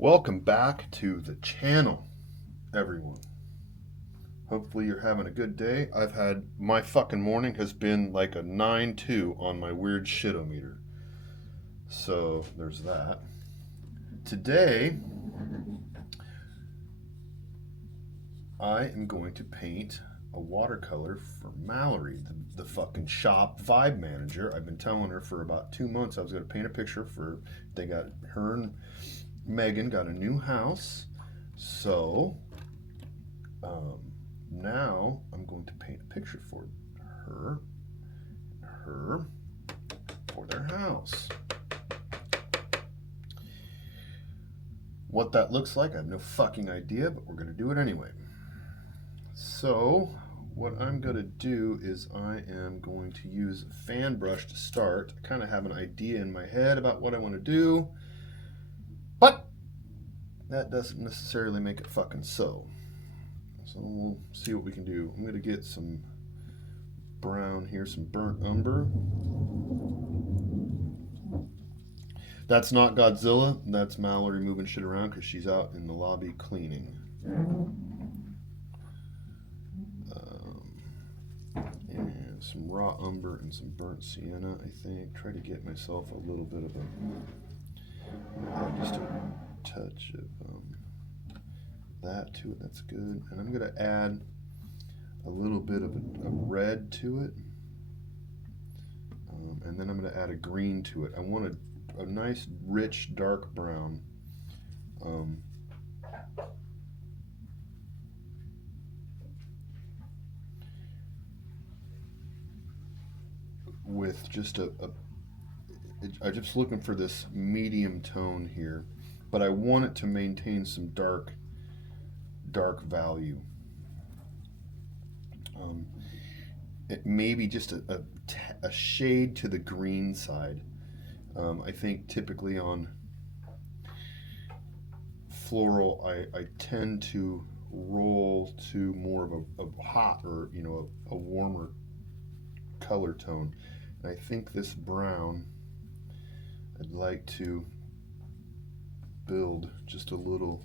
Welcome back to the channel, everyone. Hopefully you're having a good day. My fucking morning has been like a 9-2 on my weird shitometer. So there's that. Today, I am going to paint a watercolor for Mallory, the fucking shop vibe manager. I've been telling her for about 2 months I was going to paint a picture for, her and Megan got a new house. So, now I'm going to paint a picture for her for their house. What that looks like, I have no fucking idea, but we're going to do it anyway. So, what I'm going to do is I am going to use a fan brush to start. I kind of have an idea in my head about what I want to do, but that doesn't necessarily make it fucking so. So we'll see what we can do. I'm going to get some brown here, some burnt umber. That's not Godzilla. That's Mallory moving shit around because she's out in the lobby cleaning. And some raw umber and some burnt sienna, I think. Try to get myself a little bit of just a touch of that to it. That's good. And I'm going to add a little bit of a red to it. And then I'm going to add a green to it. I want a nice, rich, dark brown. With just I'm just looking for this medium tone here, but I want it to maintain some dark value. It may be just a shade to the green side. I think typically on floral, I tend to roll to more of a hot or a warmer color tone. And I think this brown, I'd like to build just a little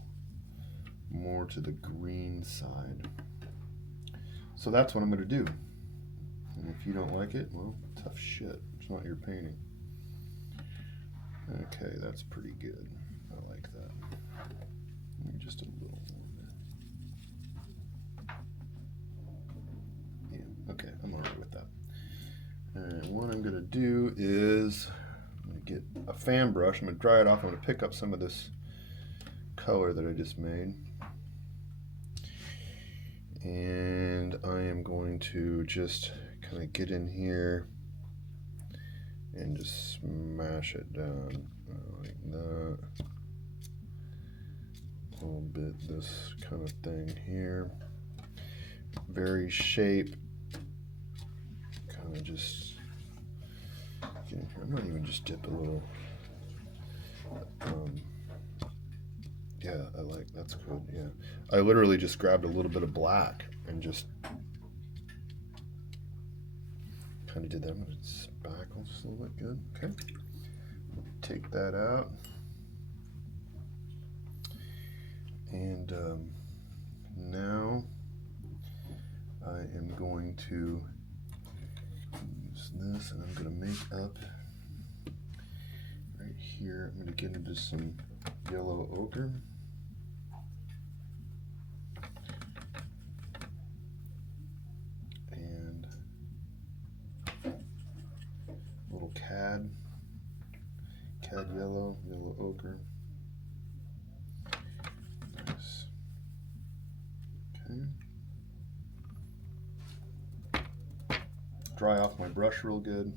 more to the green side. So that's what I'm going to do. And if you don't like it, well, tough shit. It's not your painting. Okay, that's pretty good. I like that. Maybe just a little more. Yeah, okay, I'm alright with that. And what I'm going to do is I'm going to get a fan brush. I'm going to dry it off. I'm going to pick up some of this color that I just made. And I am going to just kind of get in here and just smash it down like that. A little bit this kind of thing here. Very shape. Kind of just get in here. I'm going to even just dip a little. Yeah, I like that's good. Yeah, I literally just grabbed a little bit of black and just kind of did that. I'm going to spackle just a little bit. Good. Okay. Take that out. And now I am going to use this, and I'm going to make up right here. I'm going to get into some yellow ochre. And a little cad yellow ochre. Nice. Okay. Dry off my brush real good.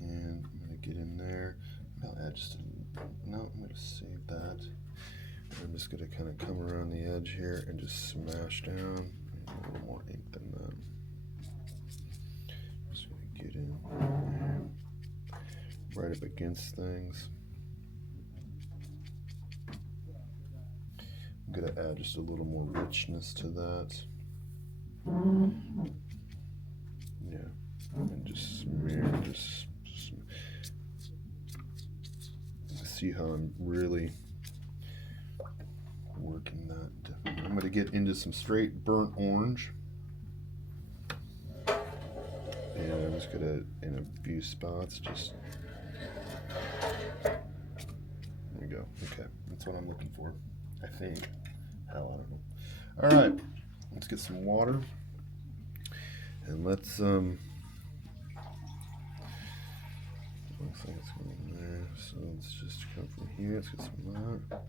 And I'm going to get in there. I'll add just I'm going to save that. I'm just going to kind of come around the edge here and just smash down. A little more ink than that. Just going to get in right up against things. I'm going to add just a little more richness to that. Yeah, and just smear, see how I'm really working that. I'm going to get into some straight burnt orange. And I'm just going to, in a few spots, just... There we go. Okay, that's what I'm looking for, I think. Hell, I don't know. All right, let's get some water. And let's, looks like it's going there. So let's just come from here. Let's get some of that.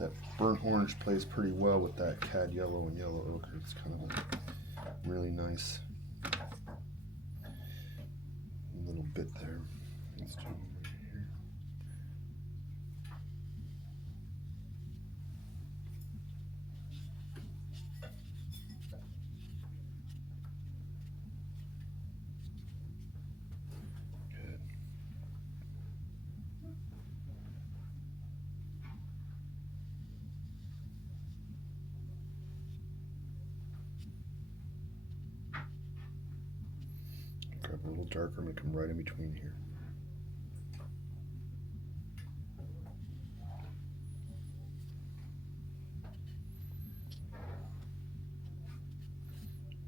That burnt orange plays pretty well with that cad yellow and yellow ochre. It's kind of a really nice little bit there. Let's do it over here. Good. Grab a little darker. I'm going to come right in between here.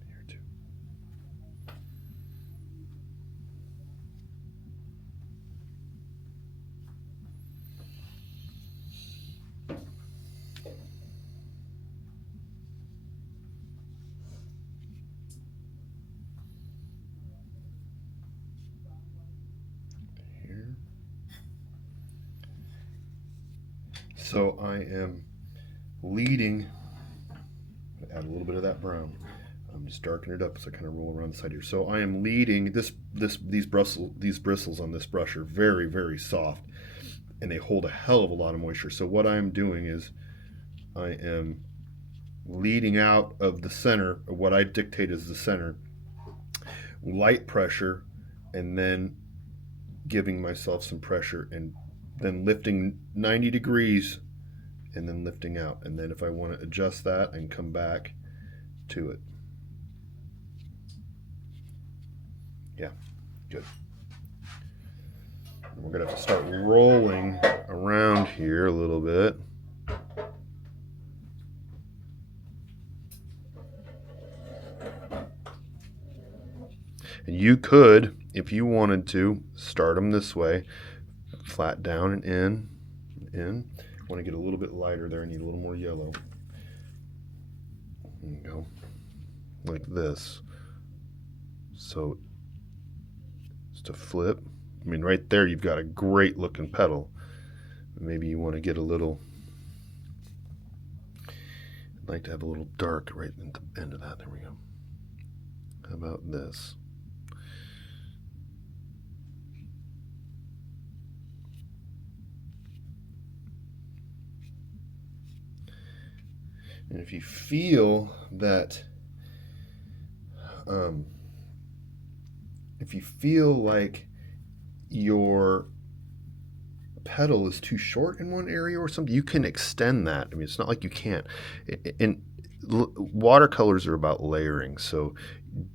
Here too. So I am leading, add a little bit of that brown. I'm just darkening it up as I kind of roll around the side here. So I am leading these bristles on this brush are very, very soft, and they hold a hell of a lot of moisture. So what I'm doing is I am leading out of the center, or what I dictate as the center, light pressure, and then giving myself some pressure, and then lifting 90 degrees and then lifting out. And then if I want to adjust that, I can come back to it. Yeah, good. And we're gonna have to start rolling around here a little bit. And you could, if you wanted to, start them this way, flat down and in. I want to get a little bit lighter there. I need a little more yellow. There you go, like this. So just to flip. I mean, right there you've got a great looking petal. Maybe you want to get a little, I'd like to have a little dark right at the end of that. There we go. How about this? And if you feel that, if you feel like your petal is too short in one area or something, you can extend that. I mean, it's not like you can't. And watercolors are about layering, so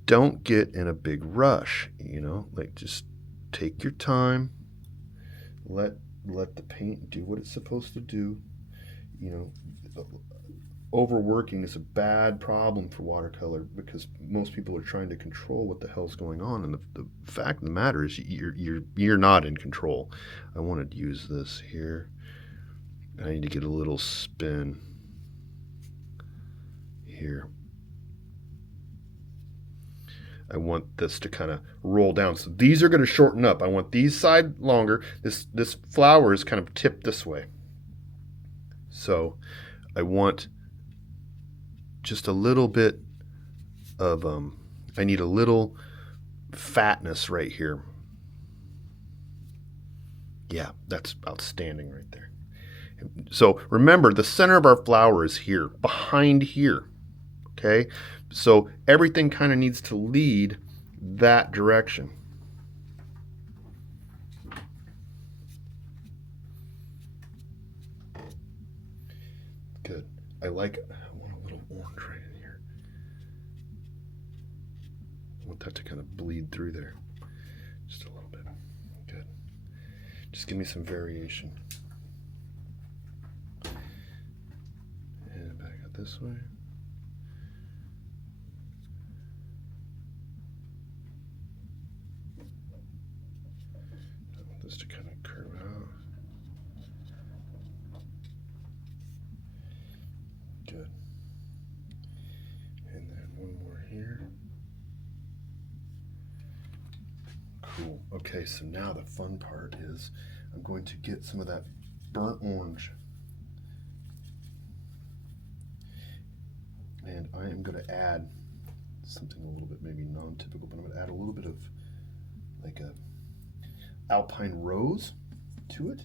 don't get in a big rush, you know, like just take your time, let the paint do what it's supposed to do, you know. overworking is a bad problem for watercolor because most people are trying to control what the hell's going on, and the fact of the matter is you're not in control. I want to use this here. I need to get a little spin here. I want this to kind of roll down. So these are going to shorten up. I want these side longer. This flower is kind of tipped this way. So I want just a little bit of, I need a little fatness right here. Yeah, that's outstanding right there. So remember, the center of our flower is here, behind here. Okay, so everything kind of needs to lead that direction. Good. I want a little orange right in here. I want that to kind of bleed through there. Just a little bit. Good. Just give me some variation. And back out this way. I want this to kind of curve out. Good. And then one more here. Cool. Okay, so now the fun part is I'm going to get some of that burnt orange. And I am going to add something a little bit maybe non-typical, but I'm going to add a little bit of like a alpine rose to it.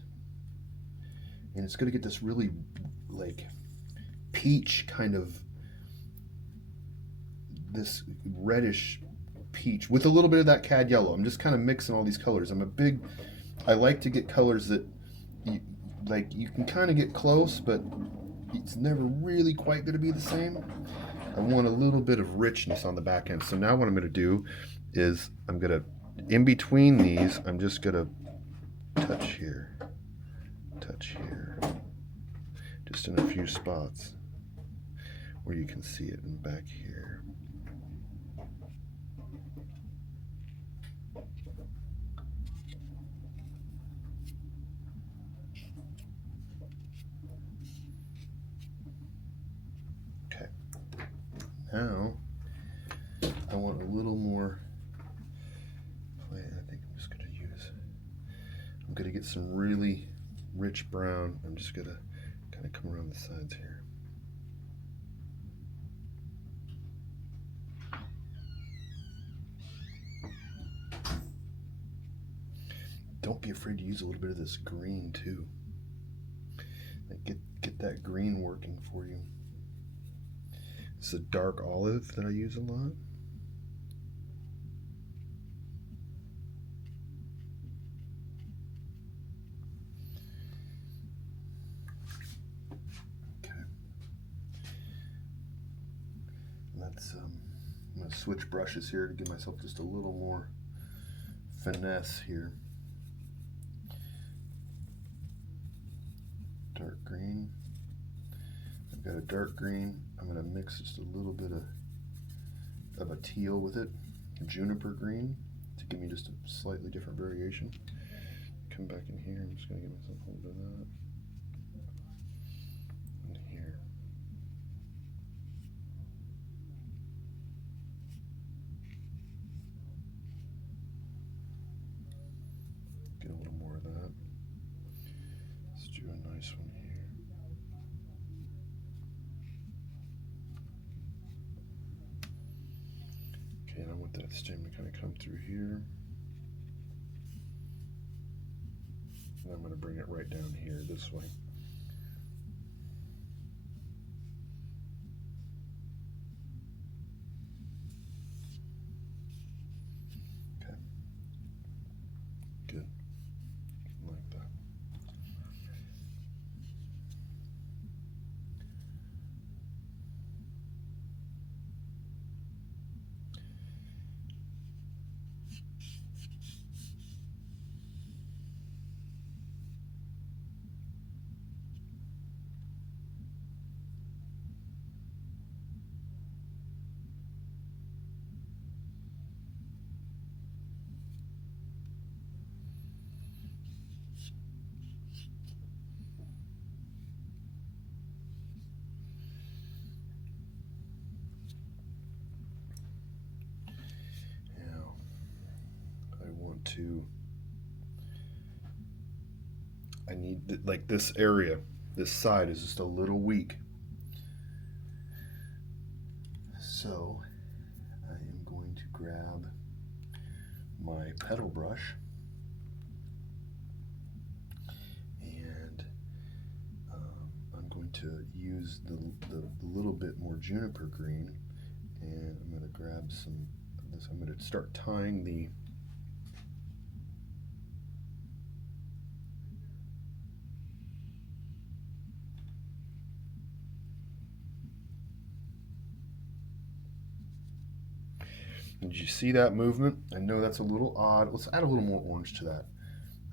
And it's going to get this really like peach kind of, this reddish peach with a little bit of that cad yellow. I'm just kind of mixing all these colors. I like to get colors that you can kind of get close, but it's never really quite going to be the same. I want a little bit of richness on the back end. So now what I'm going to do is I'm going to, in between these, I'm just going to touch here, just in a few spots where you can see it, and back here. Okay. Now I want a little more play. I think I'm just going to use, I'm going to get some really rich brown. I'm just going to kind of come around the sides here. Don't be afraid to use a little bit of this green too. Like get that green working for you. It's a dark olive that I use a lot. Okay. I'm going to switch brushes here to give myself just a little more finesse here. Dark green. I've got a dark green. I'm going to mix just a little bit of a teal with it, juniper green, to give me just a slightly different variation. Come back in here. I'm just going to give myself a little bit of that. And here. Get a little more of that. Let's do a nice one here. Okay, and I want that stem to kind of come through here. And I'm going to bring it right down here this way. Okay. Good. Like that. like this area, this side is just a little weak. So I am going to grab my petal brush and I'm going to use the little bit more juniper green, and I'm going to grab some of this. I'm going to start tying the Did you see that movement? I know that's a little odd. Let's add a little more orange to that.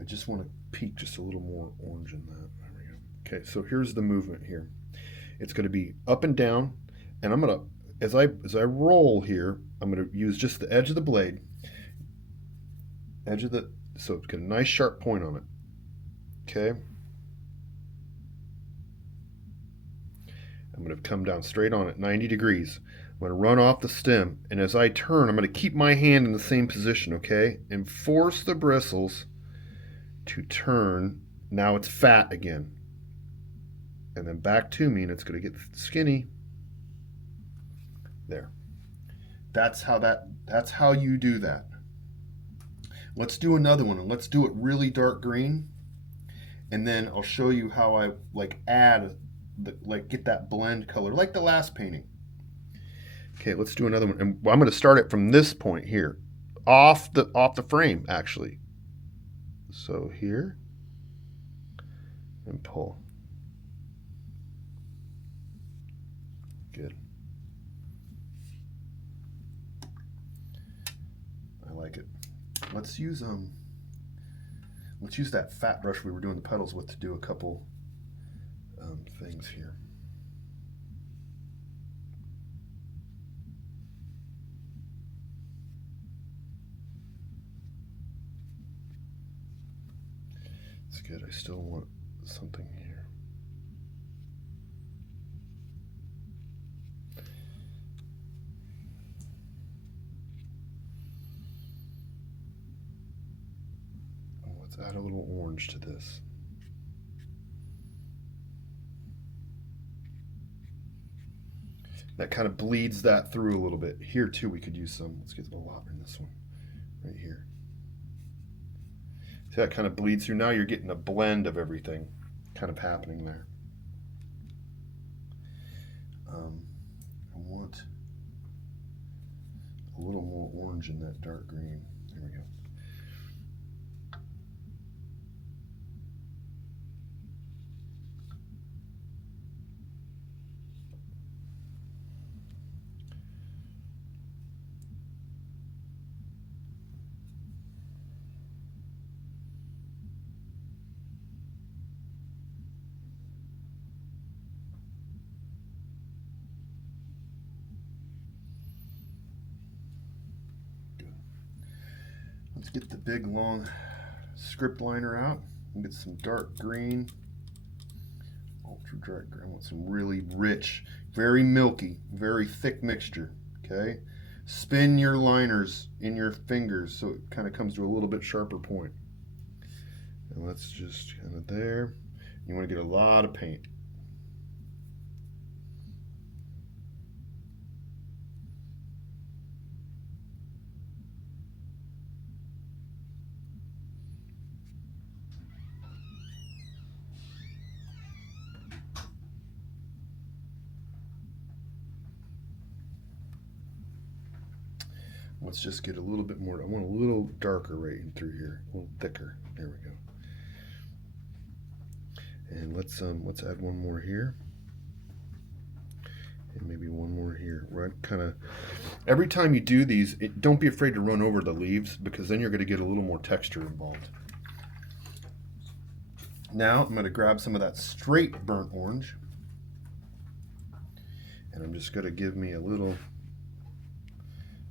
I just want to peak just a little more orange in that. There we go. Okay, so here's the movement here. It's going to be up and down, and I'm going to, as I roll here, I'm going to use just the edge of the blade, so it's got a nice sharp point on it. Okay. I'm going to come down straight on it, 90 degrees. I'm going to run off the stem, and as I turn, I'm going to keep my hand in the same position, okay? And force the bristles to turn. Now it's fat again. And then back to me, and it's going to get skinny. There. That's how you do that. Let's do another one, and let's do it really dark green. And then I'll show you how I add get that blend color like the last painting. Okay, let's do another one. And I'm going to start it from this point here, off the frame actually. So here, and pull. Good. I like it. Let's use that fat brush we were doing the petals with to do a couple things here. It's good. I still want something here. Let's add a little orange to this. That kind of bleeds that through a little bit. Here too we could use some. Let's get a lot in this one right here. See, that kind of bleeds through. Now you're getting a blend of everything kind of happening there. I want a little more orange in that dark green. There we go. Let's get the big long script liner out and get some dark green, ultra dark green. I want some really rich, very milky, very thick mixture. Okay, spin your liners in your fingers so it kind of comes to a little bit sharper point. And let's just kind of there. You want to get a lot of paint. Let's just get a little bit more. I want a little darker right in through here, a little thicker. There we go. And let's add one more here, and maybe one more here. Right, kind of. Every time you do these, don't be afraid to run over the leaves, because then you're going to get a little more texture involved. Now I'm going to grab some of that straight burnt orange, and I'm just going to give me a little.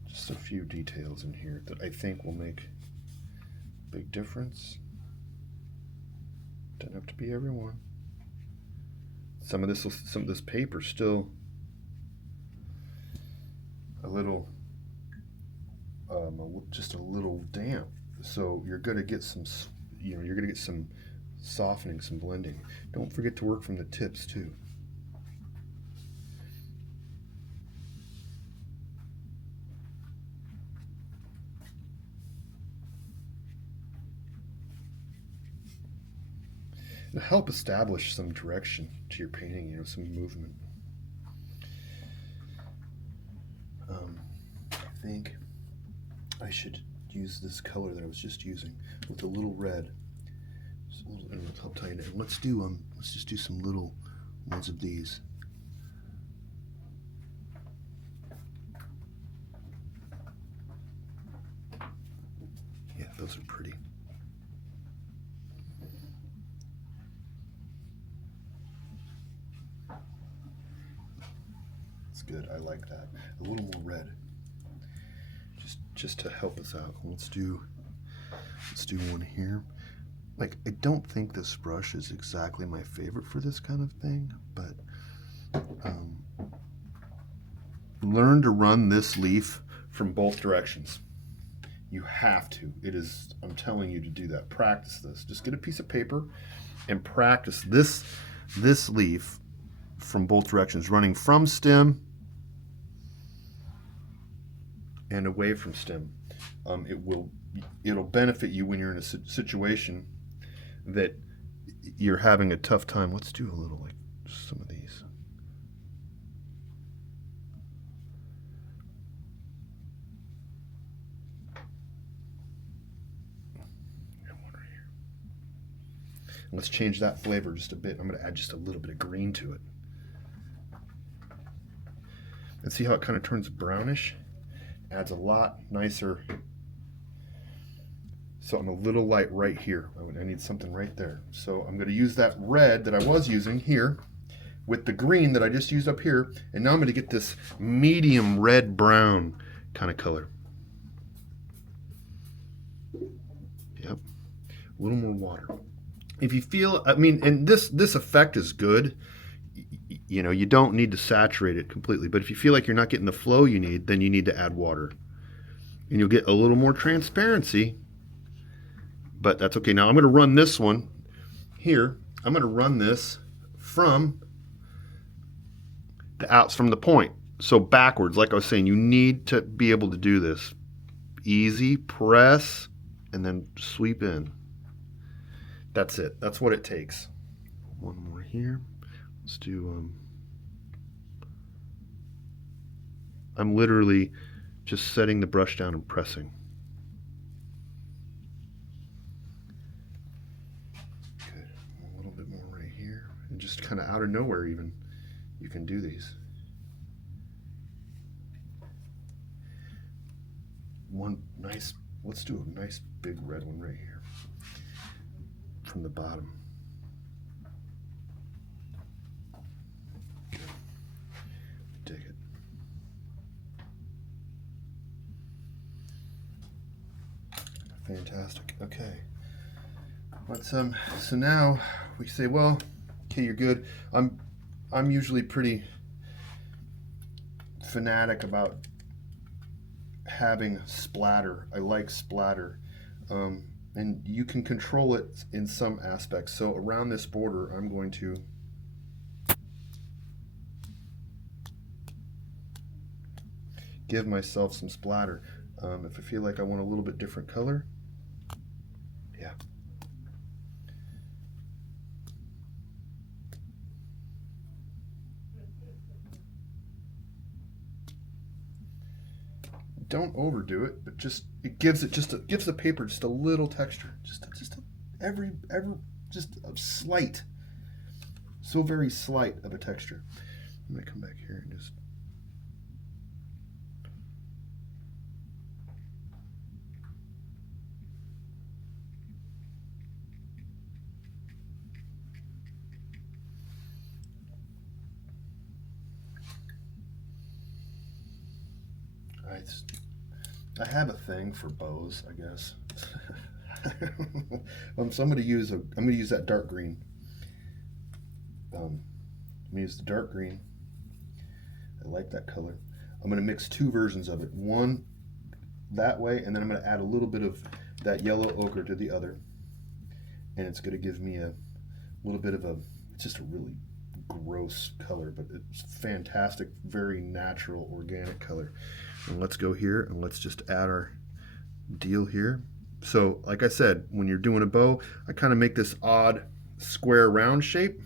Just a few details in here that I think will make a big difference. Doesn't have to be everyone. Some of this paper still a little, just a little damp. So you're going to get some, you're going to get some softening, some blending. Don't forget to work from the tips too. It'll help establish some direction to your painting, some movement. I think I should use this color that I was just using with a little red. Just a little, and it'll help tighten it. And let's just do some little ones of these. Yeah, those are pretty. Good. I like that. A little more red, just to help us out. Let's do one here. Like, I don't think this brush is exactly my favorite for this kind of thing, but learn to run this leaf from both directions. You have to. It is. I'm telling you to do that. Practice this. Just get a piece of paper and practice this leaf from both directions, running from stem and away from stem. It'll benefit you when you're in a situation that you're having a tough time. Let's do a little, like, some of these. And one right here. Let's change that flavor just a bit. I'm going to add just a little bit of green to it. And see how it kind of turns brownish? Adds a lot nicer. So I'm a little light right here. I need something right there. So I'm going to use that red that I was using here with the green that I just used up here. And now I'm going to get this medium red brown kind of color. Yep. A little more water. If you feel, I mean, and this effect is good. You don't need to saturate it completely, but if you feel like you're not getting the flow you need, then you need to add water. And you'll get a little more transparency, but that's okay. Now I'm going to run this one here. I'm going to run this from the point. So backwards, like I was saying, you need to be able to do this. Easy, press, and then sweep in. That's it. That's what it takes. One more here. Let's do, I'm literally just setting the brush down and pressing. Good. A little bit more right here. And just kind of out of nowhere even, you can do these. Let's do a nice big red one right here. From the bottom. Dig it. Fantastic. Okay. Let's so now we say, well, okay, you're good. I'm usually pretty fanatic about having splatter. I like splatter. And you can control it in some aspects. So around this border, I'm going to give myself some splatter. If I feel like I want a little bit different color, yeah. Don't overdo it, but just it gives the paper just a little texture, just a slight, so very slight of a texture. I'm gonna come back here and just. I have a thing for bows, I guess. So I'm going to use that dark green. I'm going to use the dark green. I like that color. I'm going to mix two versions of it. One that way, and then I'm going to add a little bit of that yellow ochre to the other, and it's going to give me a little bit of a, it's just a really gross color, but it's fantastic, very natural, organic color. And let's go here and let's just add our deal here. So like I said, when you're doing a bow, I kind of make this odd square round shape.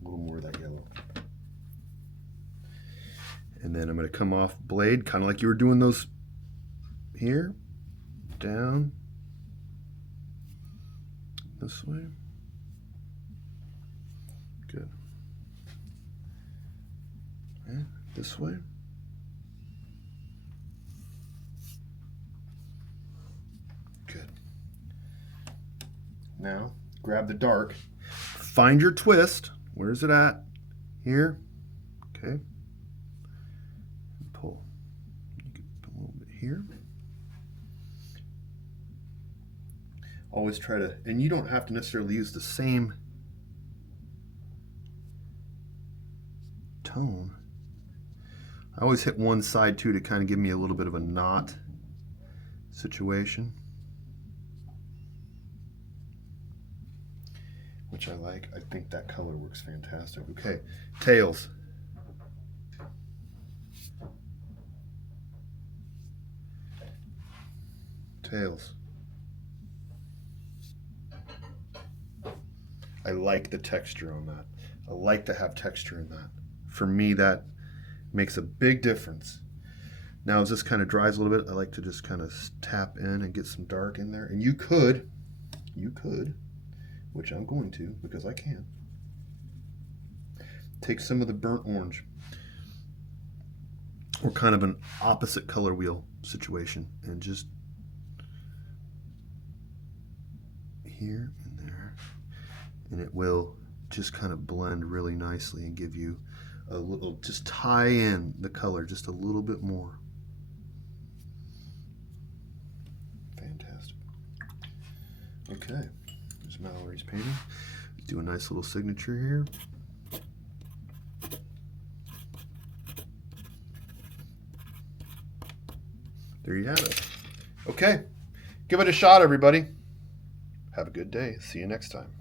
A little more of that yellow. And then I'm going to come off blade, kind of like you were doing those here, down, this way. Good. And this way. Good. Now, grab the dark, find your twist. Where's it at? Here. Okay. Pull. You can put a little bit here. Always try to, and you don't have to necessarily use the same tone. I always hit one side too to kind of give me a little bit of a knot situation, which I like. I think that color works fantastic. Okay, tails. Tails. I like the texture on that. I like to have texture in that. For me, that makes a big difference. Now, as this kind of dries a little bit, I like to just kind of tap in and get some dark in there. And you could, which I'm going to because I can, take some of the burnt orange or kind of an opposite color wheel situation and just here and there, and it will just kind of blend really nicely and give you a little, just tie in the color just a little bit more. Fantastic. Okay, there's Mallory's painting. Do a nice little signature here. There you have it. Okay, give it a shot, everybody. Have a good day. See you next time.